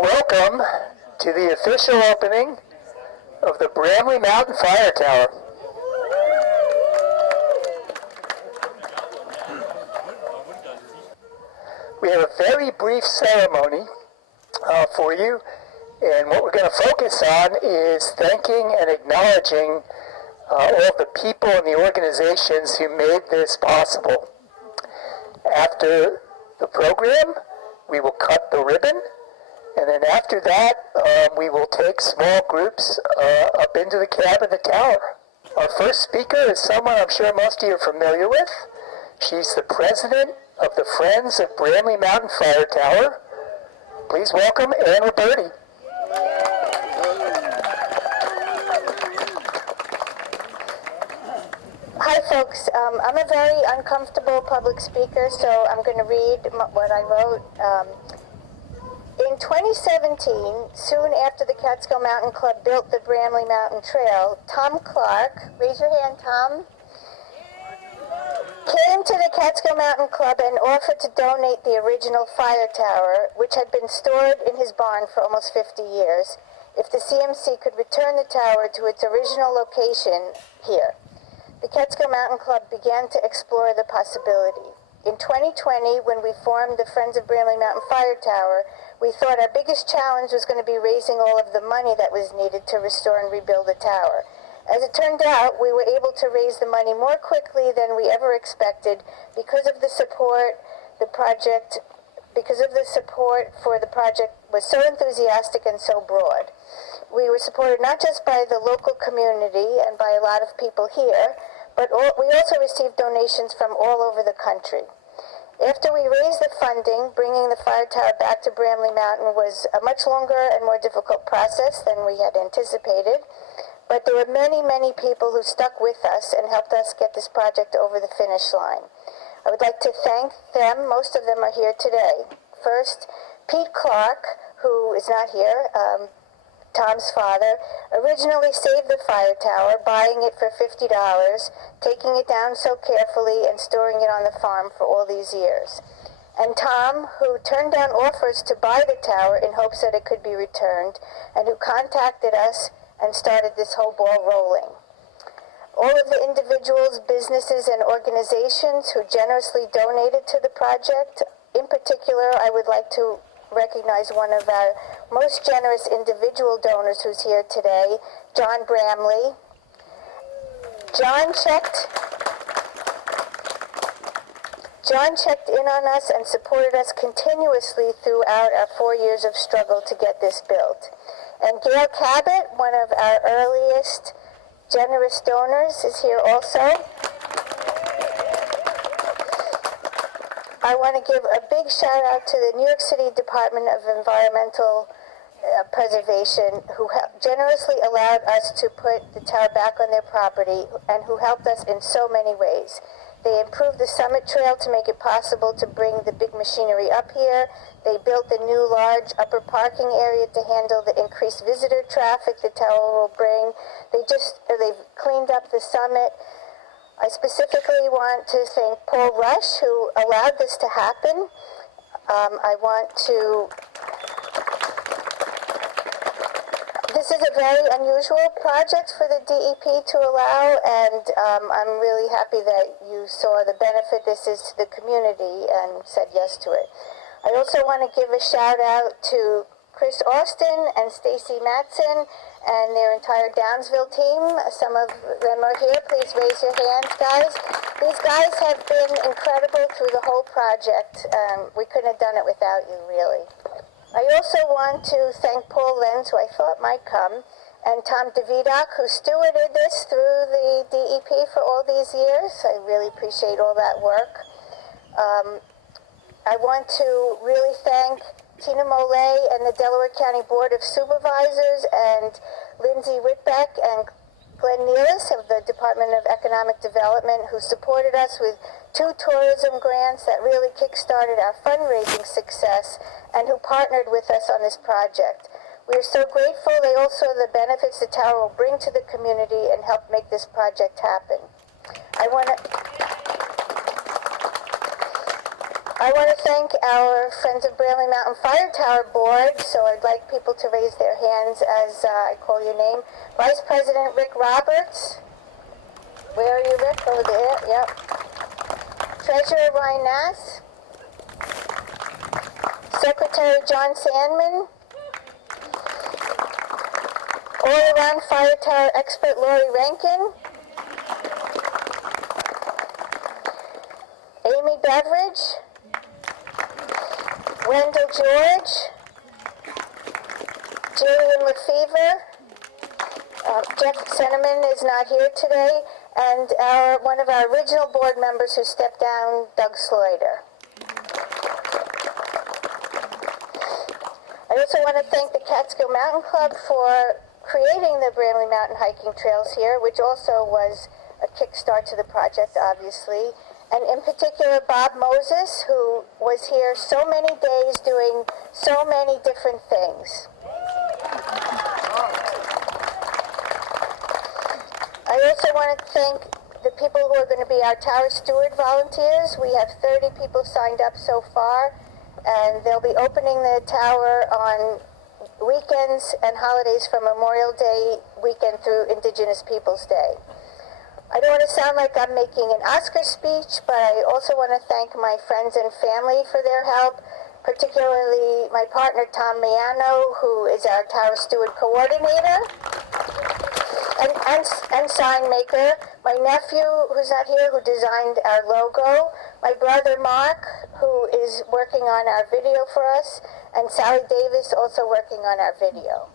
Welcome to the official opening of the Bramley Mountain Fire Tower. We have a very brief ceremony for you, and what we're going to focus on is thanking and acknowledging all of the people and the organizations who made this possible. After the program, we will cut the ribbon, and then after that, we will take small groups up into the cab of the tower. Our first speaker is someone I'm sure most of you are familiar with. She's the president of the Friends of Bramley Mountain Fire Tower. Please welcome Ann Roberti. Hi folks, I'm a very uncomfortable public speaker, so I'm going to read what I wrote. In 2017, soon after the Catskill Mountain Club built the Bramley Mountain Trail, Tom Clark, raise your hand Tom, came to the Catskill Mountain Club and offered to donate the original fire tower, which had been stored in his barn for almost 50 years, if the CMC could return the tower to its original location here. The Catskill Mountain Club began to explore the possibility. In 2020, when we formed the Friends of Bramley Mountain Fire Tower, we thought our biggest challenge was going to be raising all of the money that was needed to restore and rebuild the tower. As it turned out, we were able to raise the money more quickly than we ever expected because of the support for the project was so enthusiastic and so broad. We were supported not just by the local community and by a lot of people here, but we also received donations from all over the country. After we raised the funding, bringing the fire tower back to Bramley Mountain was a much longer and more difficult process than we had anticipated, but there were many, many people who stuck with us and helped us get this project over the finish line. I would like to thank them. Most of them are here today. First, Pete Clark, who is not here, Tom's father, originally saved the fire tower, buying it for $50, taking it down so carefully and storing it on the farm for all these years. And Tom, who turned down offers to buy the tower in hopes that it could be returned, and who contacted us and started this whole ball rolling. All of the individuals, businesses, and organizations who generously donated to the project. In particular, I would like to recognize one of our most generous individual donors who's here today, John Bramley. John checked in on us and supported us continuously throughout our 4 years of struggle to get this built. And Gail Cabot, one of our earliest generous donors, is here also. I want to give a big shout out to the New York City Department of Environmental Preservation, who generously allowed us to put the tower back on their property and who helped us in so many ways. They improved the summit trail to make it possible to bring the big machinery up here. They built the new large upper parking area to handle the increased visitor traffic the tower will bring. They've cleaned up the summit. I specifically want to thank Paul Rush, who allowed this to happen. This is a very unusual project for the DEP to allow, and I'm really happy that you saw the benefit this is to the community and said yes to it. I also want to give a shout out to Chris Austin and Stacy Matson and their entire Downsville team. Some of them are here. Please raise your hands, guys. These guys have been incredible through the whole project. We couldn't have done it without you, really. I also want to thank Paul Lenz, who I thought might come, and Tom DeVidoc, who stewarded this through the DEP for all these years. I really appreciate all that work. I want to really thank Tina Mollet and the Delaware County Board of Supervisors and Lindsay Whitbeck and Glenn Nealis of the Department of Economic Development, who supported us with 2 tourism grants that really kick-started our fundraising success and who partnered with us on this project. We are so grateful. They also are the benefits the tower will bring to the community and help make this project happen. I want to I want to thank our Friends of Bramley Mountain Fire Tower Board, so I'd like people to raise their hands as I call your name. Vice President Rick Roberts. Where are you, Rick? Over there, yep. Treasurer Ryan Nass. Secretary John Sandman. All-around fire tower expert Lori Rankin. Amy Beveridge. Wendell George. Jillian Lefevre. Jeff Senneman is not here today. And one of our original board members who stepped down, Doug Sloiter. I also want to thank the Catskill Mountain Club for creating the Bramley Mountain hiking trails here, which also was a kickstart to the project, obviously. And in particular, Bob Moses, who was here so many days doing so many different things. I also want to thank the people who are going to be our Tower Steward volunteers. We have 30 people signed up so far, and they'll be opening the tower on weekends and holidays from Memorial Day weekend through Indigenous Peoples Day. I don't want to sound like I'm making an Oscar speech, but I also want to thank my friends and family for their help, particularly my partner Tom Miano, who is our Tower Steward coordinator and sign maker, my nephew, who's not here, who designed our logo, my brother Mark, who is working on our video for us, and Sally Davis, also working on our video.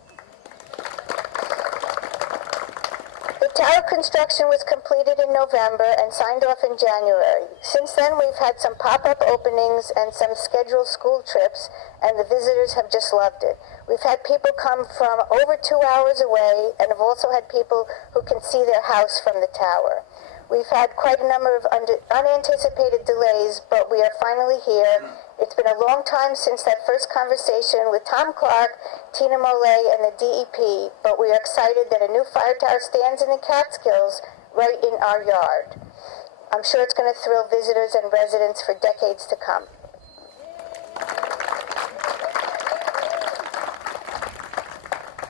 The tower construction was completed in November and signed off in January. Since then, we've had some pop-up openings and some scheduled school trips, and the visitors have just loved it. We've had people come from over 2 hours away, and have also had people who can see their house from the tower. We've had quite a number of unanticipated delays, but we are finally here. It's been a long time since that first conversation with Tom Clark, Tina Mollet, and the DEP, but we are excited that a new fire tower stands in the Catskills right in our yard. I'm sure it's going to thrill visitors and residents for decades to come.